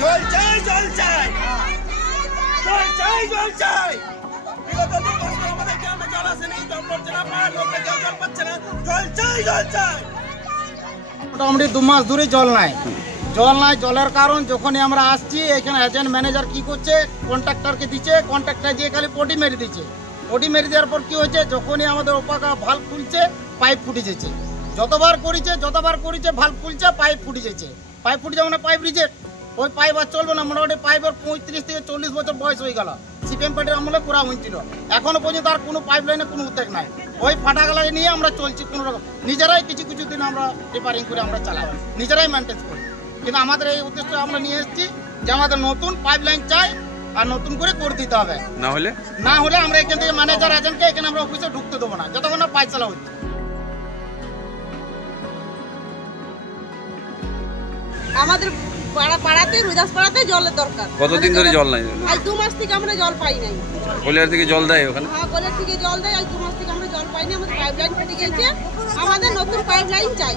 জল চাই, জল চাই, জল চাই, জল চাই। বিগত 2 বছর আমাদের গ্রামে জল আসেনি, জল পড়ছে না, পাড়ার লোকরা কেউ জল পাচ্ছে না। জল চাই, জল চাই। মোটামুটি 2 মাস ধরে জল নাই। জলের কারণ যখনই আমরা আসছি এখানে এজেন্ট ম্যানেজার কি করছে, কন্ট্রাক্টরকে দিচ্ছে, কন্ট্রাক্টর দিয়ে খালি পটি মেরে দিচ্ছে। পটি মেরে দেওয়ার পর কি হচ্ছে, যখনই আমাদের ওপাকা ভাল্ব খুলছে পাইপ ফুটে যাচ্ছে। যতবার করেছে ভাল্ব খুলছে পাইপ ফুটে যাচ্ছে। পাইপ ফুটে যাওয়া মানে পাইপ রিজেক্ট। ওই পাইপ আর চলবে না। মোটামুটি পাইপের 35 থেকে 40 বছর বয়স হয়ে গেল। সিপিএম পার্টির আমলে করা হয়েছিল, এখনো পর্যন্ত আর কোনো পাইপ লাইনে কোনো উদ্যোগ নাই। ওই ফাটাগুলা নিয়ে আমরা চলছি কোনো রকম। নিজেরাই কিছু দিন আমরা রিপেয়ারিং করে আমরা চালাই, নিজেরাই মেনটেন করি। কিন্তু আমাদের এই উদ্দেশ্য আমরা নিয়ে এসেছি যে আমাদের নতুন পাইপ লাইন চাই আর নতুন করে দিতে হবে। না হলে আমরা এখান থেকে ম্যানেজার এজেন্টকে এখানে আমরা অফিসে ঢুকতে দেবো না যতক্ষণ না পায়চালা হচ্ছে। আমাদের পাড়াতে রুইদাস পাড়াতে জলের দরকার। কতদিন ধরে জল নাই? আজ 2 মাস থেকে আমরা জল পাই নাই। কলিয়ার থেকে জল দেয় ওখানে? হ্যাঁ, কলিয়ার থেকে জল দেয়। আজ 2 মাস থেকে আমরা জল পাই না। আমাদের পাইপ লাইন ফেটে গেছে, আমাদের নতুন পাইপ লাইন চাই।